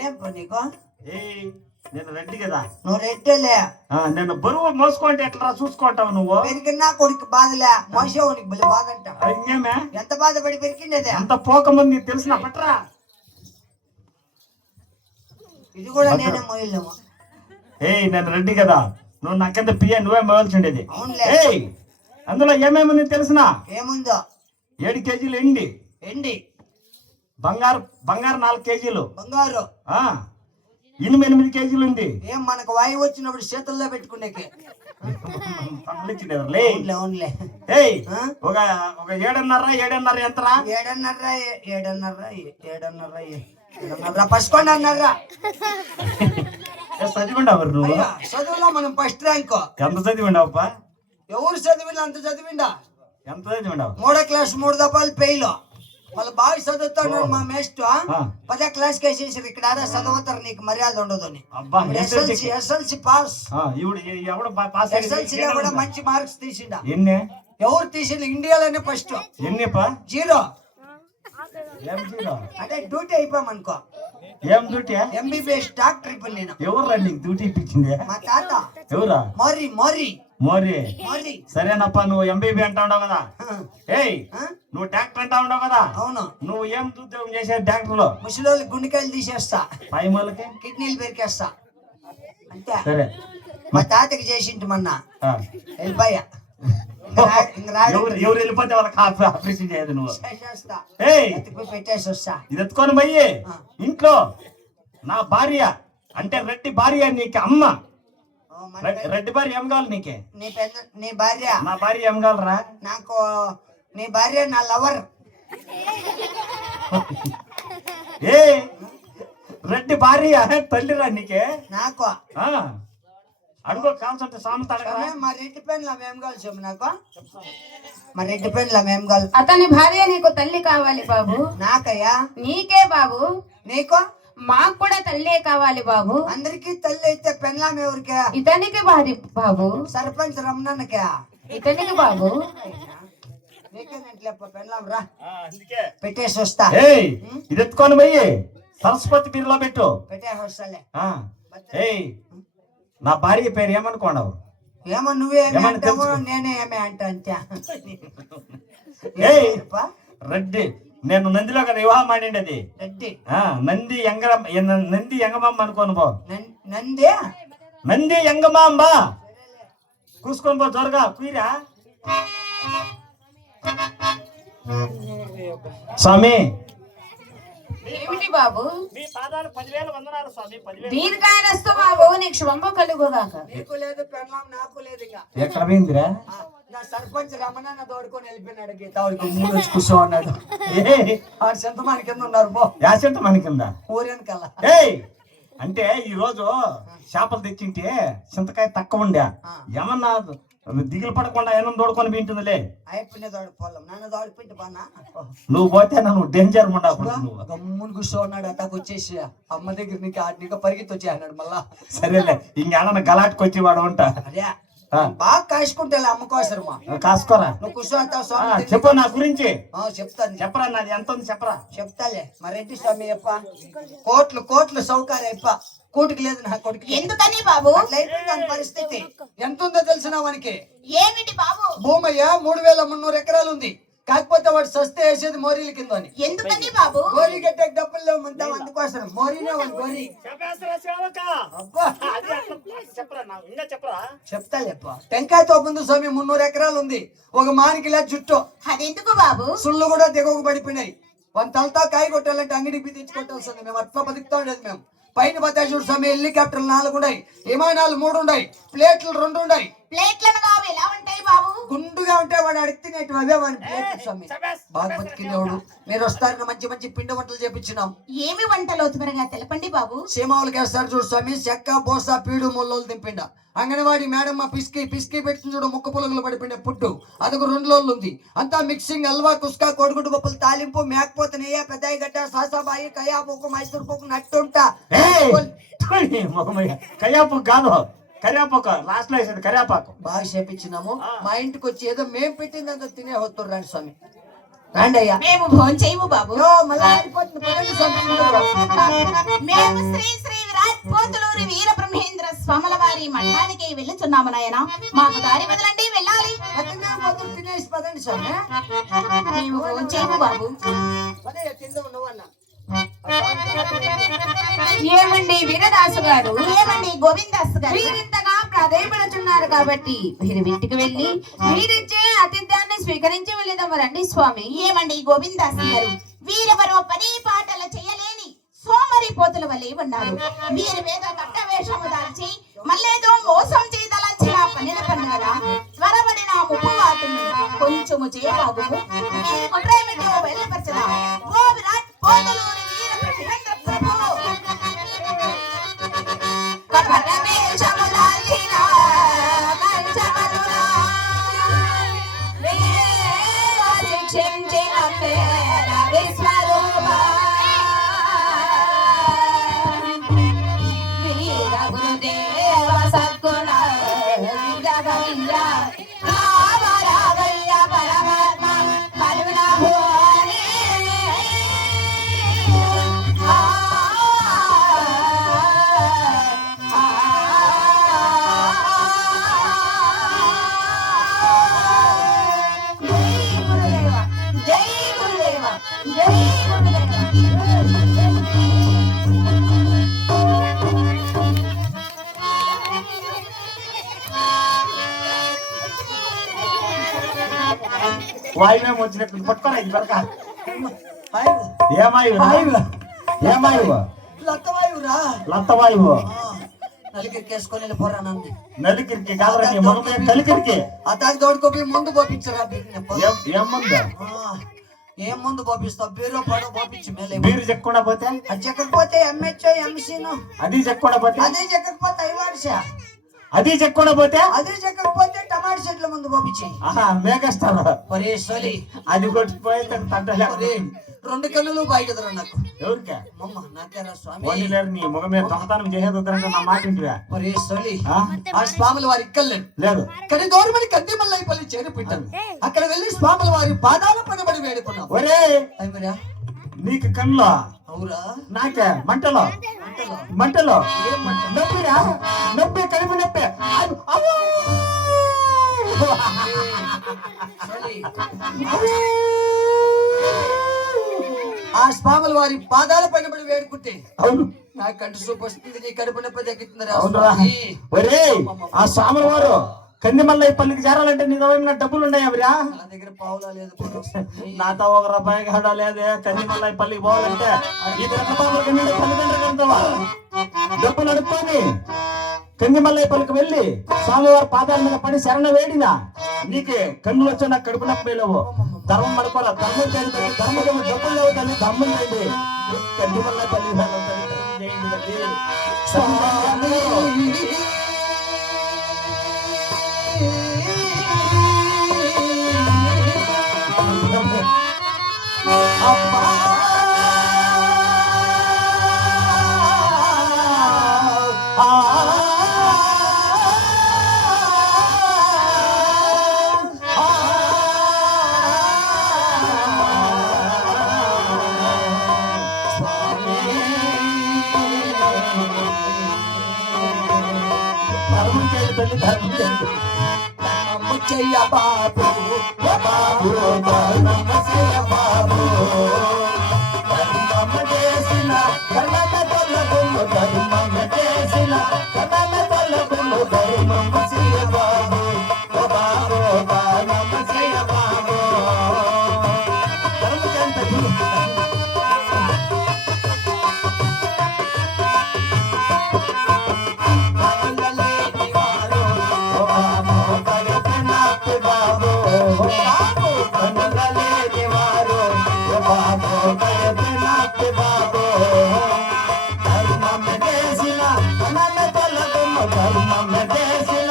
ఏం పని నీకు? నేను రెడ్డి కదా. నువ్వు రెడ్డిలే. నేను బరువు మోసుకుంటే ఎట్లా చూసుకుంటావు నువ్వు? పెరిగినా కొడుకు బాధలే, మోసేవానికి బలి బాధ అంట. ఇంకేమే ఎంత బాధపడి పెరిగిండేదే అంత పోకముందు తెలిసిన పట్రా. ఇది కూడా నేనే మోయలేము. నేను రెడ్డి కదా, నువ్వు నాకెంత పియ్య నువ్వే మోయాల్సి ఉండేది. అవునులే. అందులో ఏమేమి తెలిసిన? ఏముందో? 7 కేజీలు ఎండి ఎండి బంగారు 4 కేజీలు బంగారు 8 కేజీలు ఉంది. ఏం మనకు వాయువు వచ్చినప్పుడు చేతుల్లో పెట్టుకునేకి అవునులే. ఒక 7.5 ఎంతరా? 7.5 పసుకోండి అన్నారా? చదివిండవు నువ్వు? చదువులో మనం ఫస్ట్ ర్యాంక్. ఎంత చదివిండవప్పా? ఎవరు చదివిండ అంత చదివిండా? ఎంత చదివిండవు? 3వ క్లాస్ 3 దఫాలు ఫెయిల్. మళ్ళీ బాగా చదువుతాడు మా మేస్ట్. 10వ క్లాస్ కి వేసేసారు. ఇక్కడ చదువుతారు, నీకు మర్యాద ఉండదు అని. SLC pass. ఎస్ఎల్సి కూడా మంచి మార్క్స్ తీసిండా. ఎవరు తీసిండు? ఇండియాలోనే ఫస్ట్. 0. అంటే డ్యూటీ అయిపోయామనుకో. ఏం డ్యూటీ? ఎంబీబీఎస్ డాక్టర్ ఇప్పుడు నేను. ఎవరు నీకు డ్యూటీ ఇప్పించింది? మా తాత. ఎవరా? మోరీ. సరేనప్ప, నువ్వు ఎంబీబీ అంటా ఉండవు కదా. నువ్వు డాక్టర్ అంటా ఉండవు కదా. అవును. నువ్వు ఏం ఉద్యోగం చేసేది డాక్టర్ లో? ముసలోళ్ళకి గుండెకాయలు తీసేస్తా, పైమలకి కిడ్నీలు పెరికేస్తా అంతే. సరే, మా తాతకి చేసింటి మొన్న. వెళ్ళిపోయా. ఎవరు వెళ్ళిపోతే వాళ్ళకి ఆపరేషన్ చేయదు. నువ్వు పెట్టేసి వస్తా. ఇది ఎత్తుకొని పోయి ఇంట్లో నా భార్య అంటే రెడ్డి భార్య నీకు అమ్మ. రెడ్డి భార్య ఏం కావాలి నీకే? నీ భార్య. నా భార్య ఏం కావాలరా? నాకు నీ భార్య నా లవర్. రెడ్డి భార్య తల్లిరా నీకే? నాకు అడుగు కావాల్సి సామెత. మా రెడ్డి పెన్లా ఏం కావాలి చెప్పు నాకు. మా రెడ్డి పెన్లా ఏం కావాలి? అతని భార్య నీకు తల్లి కావాలి బాబు. నాకయ్యా? నీకే బాబు. నీకు? మాకు కూడా తల్లే కావాలి బాబు. అందరికి తల్లి అయితే పెన్లాం ఎవరికే? ఇతనికి భార్య బాబు. సర్పంచ్ రమణన్నకే. ఇతనికి బాబు. నీకేనంటే పెన్లాం రా, పెట్టేసి వస్తా. ఇది ఎత్తుకొని పోయి సరస్వతి బిర్లో పెట్టు. పెట్టేసి వస్తాలే. నా భార్య పేరు ఏమనుకోండవు? ఏమో నువ్వేమే అంటావు, నేనే ఏమే అంటా అంతే. రెడ్డి. నేను నందిలో కదా వివాహం ఆడిండేది. రెడ్డి నంది ఎంగమాంబ అనుకోను పో. నంది ఎంగమాంబ కూసుకొని పో. త్వరగా కుయిరా స్వామి. ఏమిటి బాబు? మీ పాదాలు 10,000 వందనాలు స్వామి. 10,000 దీర్ఘాయనస్తు బాబు, నీకు శుభంబ కలుగుగాక. నీకు లేదు పెన్లాం, నాకు లేదు. ఇక ఎక్కడ పోయిందిరా? నా సర్పంచ్ రమణన్న తోడుకొని వెళ్ళిపోయినాడు. గీతావుడికి ముందు వచ్చి కూర్చో అన్నాడు. సెంతమాన కింద ఉన్నారు పో. సెంతమాన కింద ఊరేను కల్లా. అంటే ఈ రోజు చేపలు తెచ్చింటే చింతకాయ తక్కువ ఉండే. ఏమన్నా దిగులు పడకుండా ఏమన్నా తోడుకొని వింటుందిలే. అయిపోయిన తోడుకోలేం, నన్ను తోడుకుంటే బాగా. నువ్వు పోతే నన్ను డేంజర్ ఉండవు. గమ్మును కూర్చో ఉన్నాడు. అట్టకు వచ్చేసి అమ్మ దగ్గర నీకు పరిగెత్తి వచ్చి అన్నాడు. మళ్ళా సరేలే, ఇంకేమన్నా గలాట్కి వచ్చి వాడు ఉంటా. అదే బాగా కాసుకుంటా అమ్మకోసరమా. కాసుకోరా. నువ్వు కూర్చోంటావు. చెప్పు నా గురించి. చెప్తాను. చెప్పరా, నాది ఎంత ఉంది చెప్పరా. చెప్తాలే. మా రెడ్డి స్వామి అప్ప కోట్లు సౌకర్యం అప్ప. కూటికి లేదు నా కొడుకు. ఎందుకని బాబు? దాని పరిస్థితి ఎంత ఉందో తెలిసిన వానికి. ఏమిటి బాబు? భూమయ్య 3,300 ఎకరాలు ఉంది. కాకపోతే వాడు సస్తే వేసేది మోరీల కింద. ఎందుకని బాబు? గోరీ గట్టే డబ్బులు లేవు అంటావు, అందుకోసం మోరీనే గోరీ. చెప్తాలేప్ప. టెంకాయతో ముందు స్వామి 300 ఎకరాలు ఉంది. ఒక మానికిలా జుట్టు. అదెందుకు బాబు? సుళ్ళు కూడా దిగకు పడిపోయినాయి. వాళ్ళ తలతో కాయ కొట్టాలంటే అంగడికి తెచ్చుకొట్టాల్సింది. మేము అట్లా బతుకుతా ఉండేది. మేము పైన పోతే చూడు స్వామి, హెలికాప్టర్లు 4 ఉన్నాయి, విమానాలు 3 ఉన్నాయి, ప్లేట్లు 2 ఉన్నాయి. ఎలా ఉంటాయి బాబు? గుండుగా ఉంటే వాడు అడిగితేనేటి అవే వాడి ప్లేట్లు స్వామి. బాగా బతికినేవాడు. మీరు వస్తారని మంచి మంచి పిండి వంటలు చేపించినాం. ఏమి వంటలో త్వరగా తెలపండి బాబు. సీమావులకి వేస్తారు చూడు స్వామి, చెక్క బోస పీడు ముల్లోలు దింపిండ. అంగన్వాడి మేడం మా పిసికి పెట్టుకుని చూడు, ముక్క పులుగులు పడిపోయిన పుట్టు, అదొక 2 రోజులు ఉంది. అంతా మిక్సింగ్, హల్వా, కుస్కా, కోడిగుడ్డు పప్పులు తాలింపు, మేకపోతే నెయ్య, పెద్దాయి గడ్డ, సాసాబాయి, కయాపోకు, మైసూర్ పోకు, నట్టుంటా. కయాపు కాదు, కరియాపాకు లాస్ట్ లో వేసేది కరియాపాకు. బాగా చేపించినాము. మా ఇంటికి వచ్చి ఏదో మేము పెట్టిందంతా తినే వస్తున్నారు స్వామి. రండి అయ్యా. మేము భోంచేయము బాబు. యో, మళ్ళా ఆడిపోతుంది. పదండి స్వామి. మేము శ్రీ శ్రీ విరాట్ పోతులూరి వీర బ్రహ్మేంద్ర స్వాముల వారి మఠానికి వెళ్ళుచున్నాము నాయన. మాకు దారి వదలండి, వెళ్ళాలి. తినేసి పదండి స్వామి. మేము భోంచేయము బాబు. పదయ్యా, తిందాం నువ్వన్నా. ఏమండి వీరదాసు గారు, ఏమండి గోవిందాస్ గారు, వీరింతగా ప్రాధాయపడుతున్నారు కాబట్టి మీరు ఇంటికి వెళ్ళి మీరిచ్చే ఆతిథ్యాన్ని స్వీకరించి వెళ్ళేదాము రండి స్వామి. ఏమండి గోవిందాస్ గారు, వీరెవరో పని పాటలు చేయలేని సోమరి పోతుల వల్లే ఉన్నారు. వీరి మీద కట్ట వేషము దాల్చి మళ్ళేదో మోసం చేయదలంచిన పనిన పన్నరా త్వరపడిన ముప్పు వాటిని కొంచెము చేయబాబు. మీ కుట్రేమిటో వెళ్ళపరచదా. ఓ విరాట్ పోతులూరి వీర బ్రహ్మేంద్ర ప్రభు కపట వేషము దాల్చిన కంచమనురా శిక్షించిన పేర విశ్వరూపా వీర గురుదేవ సద్గుణ జగవింద్ర రామ రామయ్య పరమాత్మ కరుణ భువనే. జై గురుదేవ, జై వాయువేమో వచ్చినట్టు పట్టుకోరా ఇది వరక. వాయువు. ఏమాయువు? ఏమాయువు? లత్తవాయువురా. లత్తవాయువు. నలిగిరికేసుకొని వెళ్ళిపోరా నంది. నలికిరికి కాదురా, నీ మొగమే కలికిరికి. అతనికి తోడుకోపోయి ముందు పోపించరా. ఏం ముందు? ఏం ముందు పోపిస్తావు? బీరో పడవ పోపించి మేలే. బీరు చెక్కకుండా పోతే అది చెక్కకపోతే ఎంహెచ్ఓ ఎంసీను. అది చెక్కకుండా పోతే అదే చెక్కకపోతే ఐవాడ్సా. అది చెక్కకుండా పోతే అదే చెక్కకపోతే టమాటా చెట్ల ముందు పోపించి. ఆహా మేఘస్తాను. ఒరే సోలి, అది కొట్టిపోయి తట్టలే. ఒరే, 2 కన్నులు బాయిగదరా నాకు. ఎవరికే? మమ్మ నాకేరా స్వామి. వాళ్ళు లేరు, నీ ముఖం మీద దొంగతనం చేసేదంటే నా మాట ఇంటివా? ఒరే సోలి, ఆ? ఆ స్వాముల వారి ఇక్కర్లేదు. లేదు. కానీ దూరమని కత్తిమల్లైపల్లి చేరిపెట్టాను. అక్కడ వెళ్ళి స్వాముల వారి పాదాల పడబడి వేడుకున్నాం. ఒరే, అయిమరా నీకు కన్నులో అవురా. నాకే మంటలో అంతలో మంటలో ఏం మంట? నొప్పిరా? నొప్పి కలిపి నొప్పి. అవ్వో! సోలి, ఆ స్వాముల వారి పాదాల పైనబడి వేడుకుంటే అవును, నా కంటి చూపు వస్తుంది, నీ కడుపు నొప్పి తగ్గుతుందిరా అవునురా. స్వామి. ఒరే, ఆ స్వాముల వారు కందిమల్లయ్య పల్లికి చేరాలంటే నీ దగ్గర డబ్బులు ఉన్నాయా? నా దగ్గర పావులా లేదు కూడా స్వామి. నాతో 1 రూపాయి కాడా లేదే. కందిమల్లయ్య పల్లికి పోవాలంటే ఈ తల్లిదండ్రులు డబ్బులు అడుక్కొని కందిమల్లయ్య పల్లికి వెళ్ళి స్వామివారి పాదాల మీద పడి శరణ వేడినా నీకే కన్నులు వచ్చా, నాకు కడుపు నొప్పి లేవు. ధర్మం పడుకోరా. ధర్మం చేయండి. ధర్మం డబ్బులు లేవు తల్లి, ధర్మం చేయండి. కందిమల్లయ్య పల్లి చేయండి తల్లి. స్వామి ధర్మం చేయండి తల్లి, ధర్మం చేయండి. ధర్మము చెయ్య బాబు, ఓ బాబు, ధర్మం చేయ బాబు. ధర్మం చేసిన కళ్ళ తొలగును, ధర్మం చేసిన కళ్ళ తొలగును, ధర్మం చేయ బాబు. ఓ బాబు, ధర్మం చేయ బాబు. ధర్మం చేయండి తల్లి. కనులలేని వారు, ఓ బాబు, కరుణాకు బాబు. ఓ బాబు, కనులలేని వారు. ఓ బాబు, కరుణాకు బాబు. ధర్మం చేసిన కళ్ళ తొలగును, ధర్మం చేసిన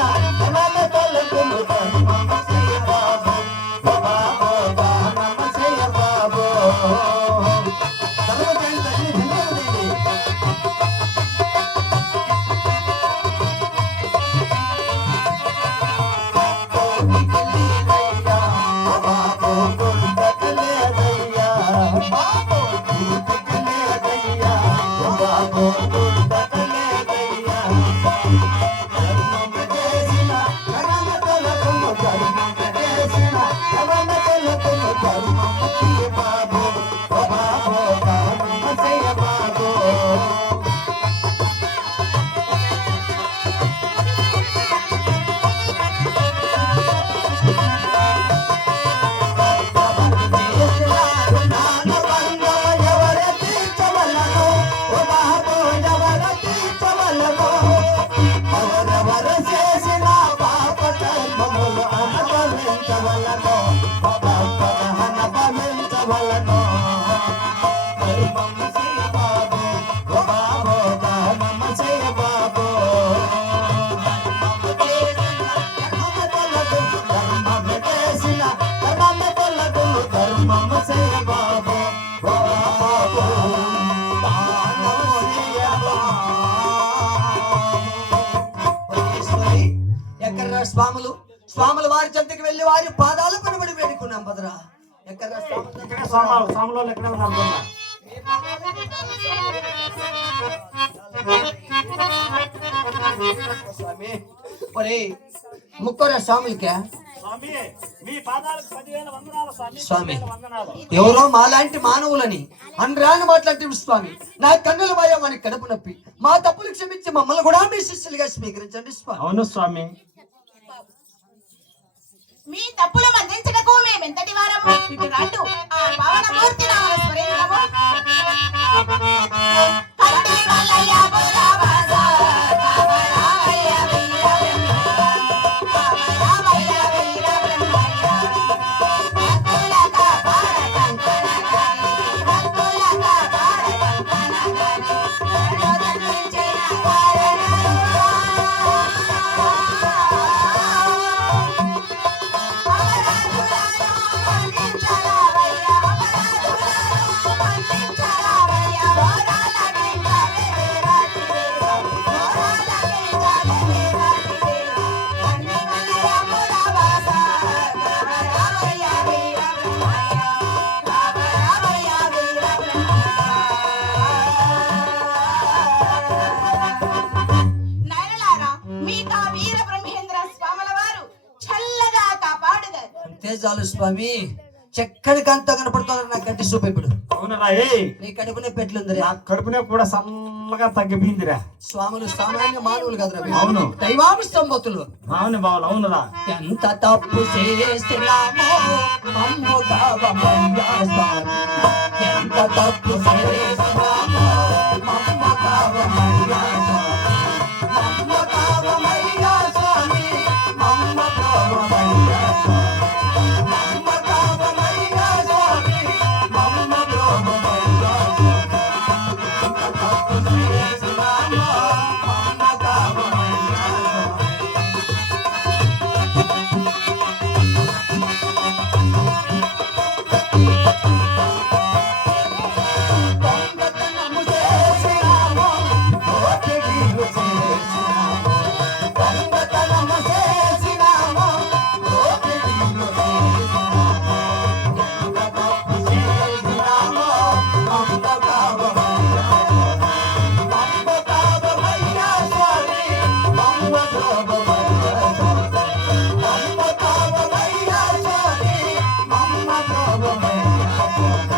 స్వామి, ఎక్కడ్రా స్వాములు? స్వాముల వారి చెంతకి వెళ్ళి వారి పాదాలు పనిబడి వేడుకున్నాం పదరా. ఎక్కడ్రా స్వాములు? స్వాములు ఎక్కడ ఉన్నారు? స్వామి ఒరే ముక్కోరా స్వాములకే స్వామి, ఎవరో మాలాంటి మానవులని అనరాని మాట్లాంటి స్వామి. నా కన్నుల భయం అని కడుపు నొప్పి. మా తప్పులు క్షమించి మమ్మల్ని కూడా మీ శిష్యులుగా స్వీకరించండి స్వామి. అవును స్వామి. మీ తప్పులు మన్నించడకు మేమెంతటి వారము? ఇటు రండు, ఆ పావన మూర్తి నామల స్మరించము. కరుణే వల్లయ్య బురావాస, కామరామయ్య వీరబ్రహ్మ, కామరామయ్య వీరబ్రహ్మయ్య. భక్తుల కాపాడ కంకణగని, భక్తుల కాపాడ కంకణగని, కరుణోదరించిన కారణంగా. చాలు స్వామి. చక్కని కాంతో కనపడుతుంది నా కంటి చూపు. ఇప్పుడు అవునరా? నీ కడుపునే పెట్లుందిరా. నా కడుపునే కూడా సల్లగా తగ్గిపోయిందిరా. స్వాములు సామాన్య మానవులు కదరా. అవును, దైవాంశంబతులు. అవును బావులు. అవునురా. ఎంత తప్పు చేసినామో మమ్ము కావమయ్యా స్వామి. ఎంత తప్పు చేసినామో మమ్ము కావమయ్యా స్వామి. మమ్ము కావమయ్యా స్వామి. మమ్ము కావమయ్యా స్వామి. మమ్ము కావమయ్యా స్వామి. మమ్ము కావమయ్యా స్వామి. ఎంత తప్పు చేసినామో మమ్ము కావమయ్యా స్వామి. దొంగతనము చేసినామో దోపిడీలు చేసినామో. దొంగతనము చేసినామో దోపిడీలు చేసినామో. ఎంత తప్పు చేసినామో మమ్మ కావమయ్యా స్వామి. మమ్మ కావమయ్యా స్వామి. మమ్మ కావమయ్యా స్వామి. మమ్మ కావమయ్యా స్వామి. మమ్మ కావమయ్యా స్వామి.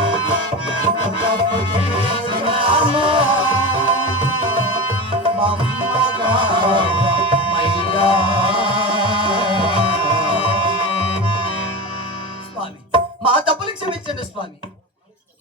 స్వామి, మా తప్పులు క్షమించండి స్వామి.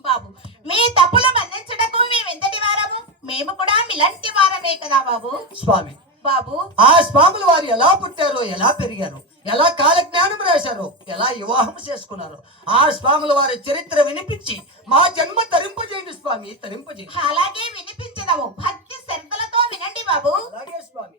బాబు, మీ తప్పులు మన్నించడకు మేమెంతటి వారము? మేము కూడా మీలాంటి వారమే కదా బాబు. స్వామి, బాబు, ఆ స్వాములు వారు ఎలా పుట్టారో, ఎలా పెరిగారు, ఎలా కాలజ్ఞానం రాశారో, ఎలా వివాహం చేసుకున్నారో ఆ స్వాముల వారి చరిత్ర వినిపించి మా జన్మ తరింపజేయండి స్వామి. తరింపజేయండి. అలాగే వినిపించదము. భక్తి శ్రద్ధలతో వినండి బాబు. అలాగే స్వామి.